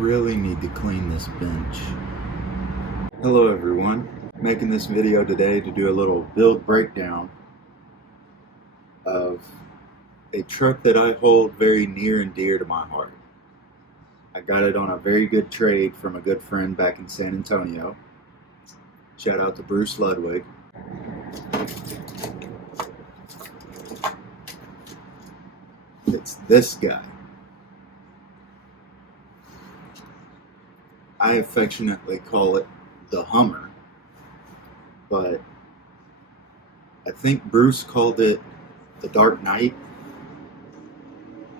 really need to clean this bench. Hello everyone, making this video today to do a little build breakdown of a truck that I hold very near and dear to my heart. I got it on a very good trade from a good friend back in San Antonio. Shout out to Bruce Ludwig. It's this guy. I affectionately call it the Hummer, but I think Bruce called it the Dark Knight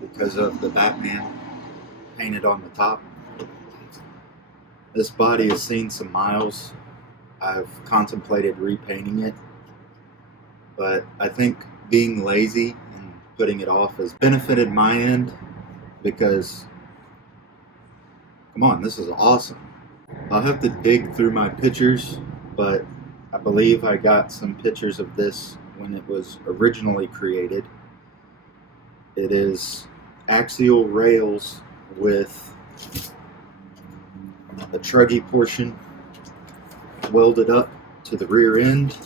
because of the Batman painted on the top. This body has seen some miles. I've contemplated repainting it, but I think being lazy and putting it off has benefited my end because, come on, this is awesome. I'll have to dig through my pictures, but I believe I got some pictures of this when it was originally created. It is axial rails with a truggy portion welded up to the rear end.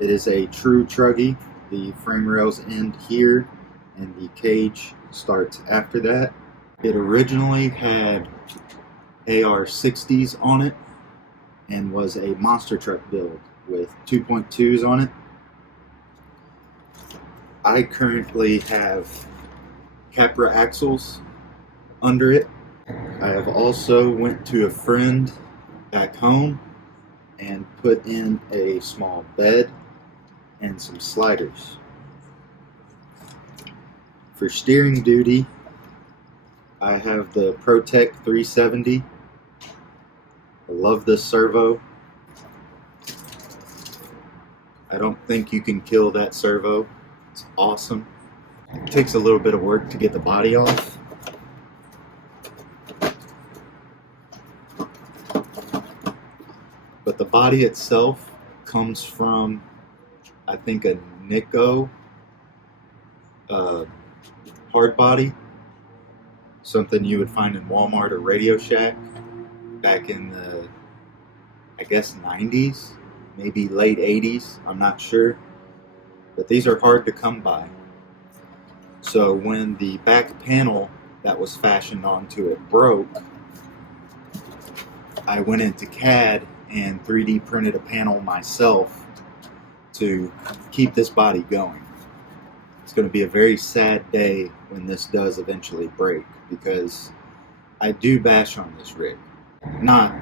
It is a true truggy. The frame rails end here and the cage starts after that. It originally had AR-60s on it and was a monster truck build with 2.2s on it. I currently have Capra axles under it. I have also went to a friend back home and put in a small bed and some sliders. For steering duty, I have the ProTech 370. I love this servo. I don't think you can kill that servo. It's awesome. It takes a little bit of work to get the body off. But the body itself comes from, I think, a Nico hard body. Something you would find in Walmart or Radio Shack back in the, I guess, 90s, maybe late 80s, I'm not sure. But these are hard to come by. So when the back panel that was fashioned onto it broke, I went into CAD and 3D printed a panel myself to keep this body going. It's going to be a very sad day when this does eventually break, because I do bash on this rig. Not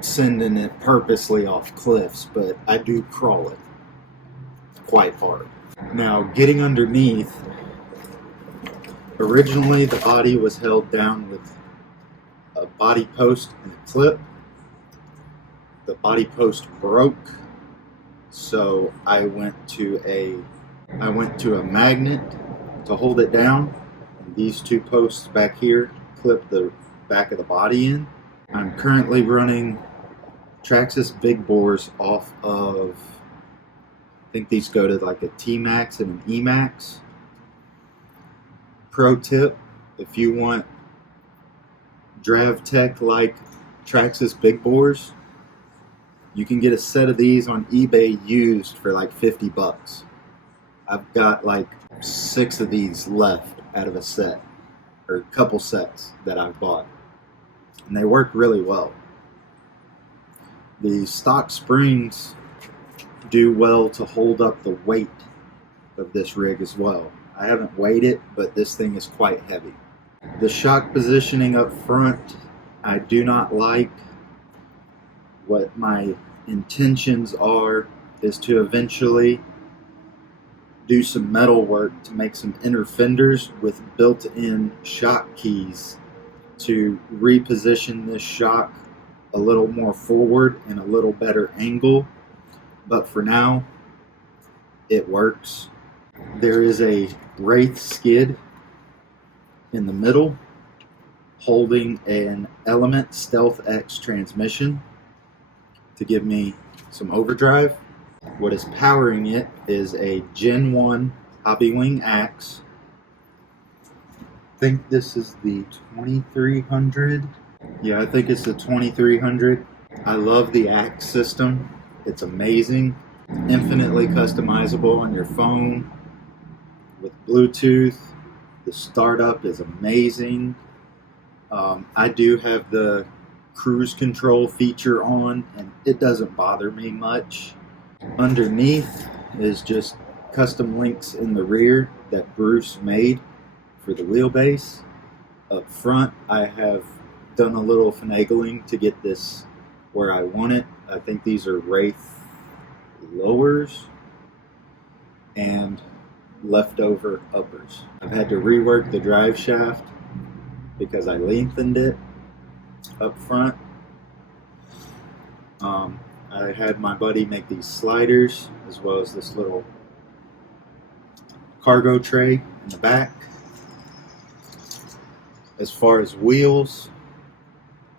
sending it purposely off cliffs, but I do crawl it quite hard. Now, getting underneath, originally the body was held down with a body post and a clip. The body post broke, so I went to a magnet to hold it down. And these two posts back here clip the back of the body in. I'm currently running Traxxas big bores off of, I think these go to like a T-Max and an E-Max. Pro tip, if you want DravTech like Traxxas big bores, you can get a set of these on eBay used for like 50 bucks. I've got like 6 of these left out of a set, or a couple sets that I've bought. And they work really well. The stock springs do well to hold up the weight of this rig as well. I haven't weighed it, but this thing is quite heavy. The shock positioning up front, I do not like. What my intentions are is to eventually do some metal work to make some inner fenders with built-in shock keys to reposition this shock a little more forward and a little better angle. But for now, it works. There is a Wraith skid in the middle holding an Element Stealth X transmission to give me some overdrive. What is powering it is a Gen 1 Hobbywing axe. I think this is the 2300 Yeah, I think it's the 2300. I love the act system. It's amazing. Infinitely customizable on your phone with Bluetooth. The startup is amazing. I do have the cruise control feature on, and it doesn't bother me much. Underneath is just custom links in the rear that Bruce made for the wheelbase. Up front, I have done a little finagling to get this where I want it. I think these are Wraith lowers and leftover uppers. I've had to rework the drive shaft because I lengthened it up front. I had my buddy make these sliders as well as this little cargo tray in the back. As far as wheels,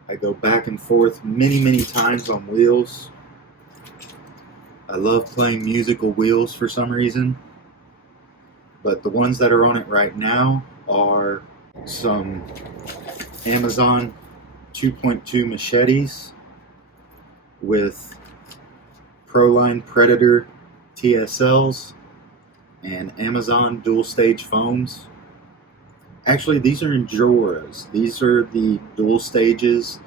I go back and forth many times on wheels. I love playing musical wheels for some reason, but the ones that are on it right now are some Amazon 2.2 machetes with Proline Predator TSLs and Amazon dual stage foams. Actually, these are Enduras. These are the dual stages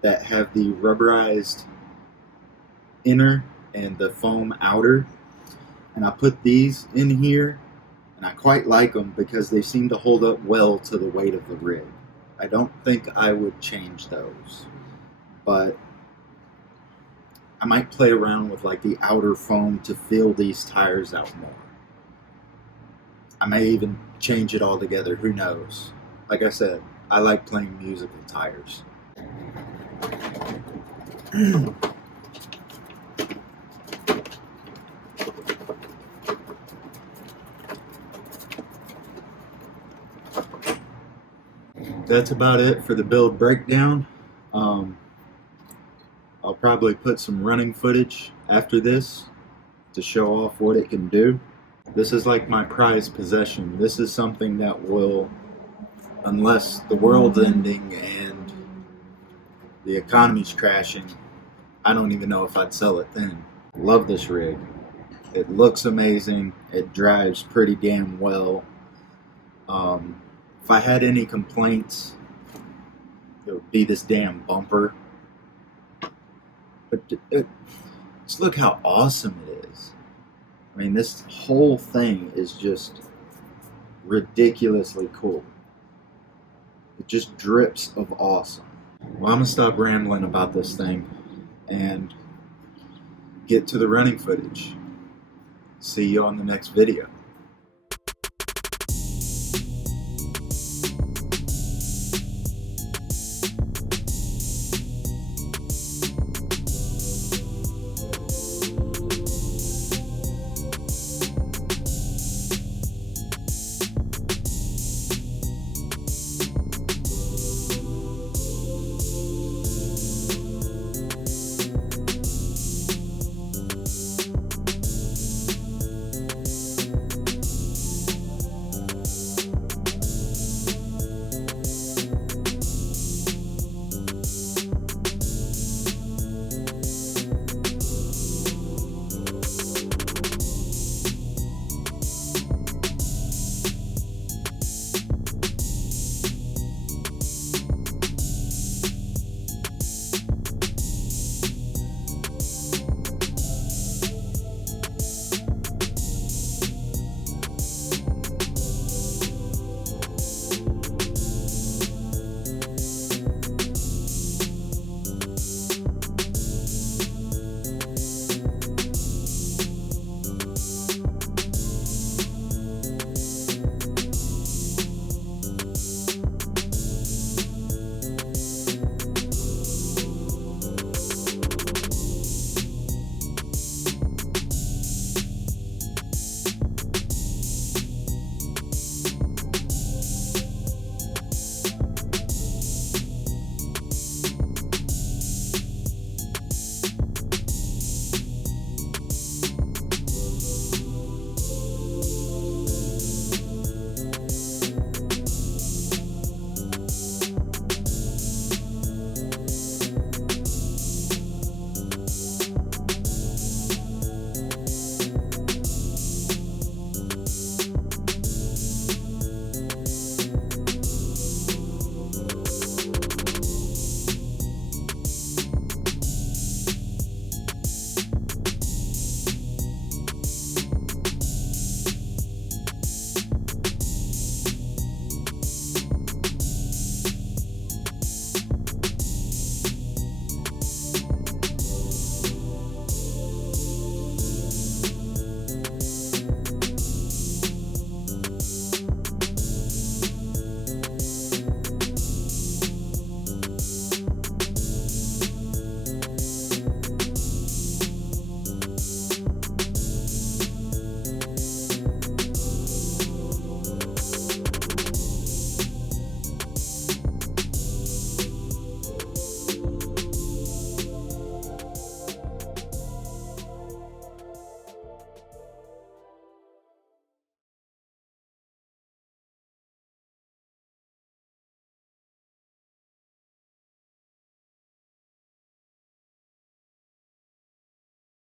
that have the rubberized inner and the foam outer. And I put these in here, and I quite like them because they seem to hold up well to the weight of the rig. I don't think I would change those, but I might play around with like the outer foam to feel these tires out more. I may even change it all together, who knows. Like I said, I like playing musical tires. That's about it for the build breakdown. I'll probably put some running footage after this to show off what it can do. This is like my prized possession. This is something that will, unless the world's ending and the economy's crashing, I don't even know if I'd sell it then. Love this rig. It looks amazing. It drives pretty damn well. If I had any complaints, it would be this damn bumper. But just look how awesome it is. I mean, this whole thing is just ridiculously cool. It just drips of awesome. Well, I'm going to stop rambling about this thing and get to the running footage. See you on the next video.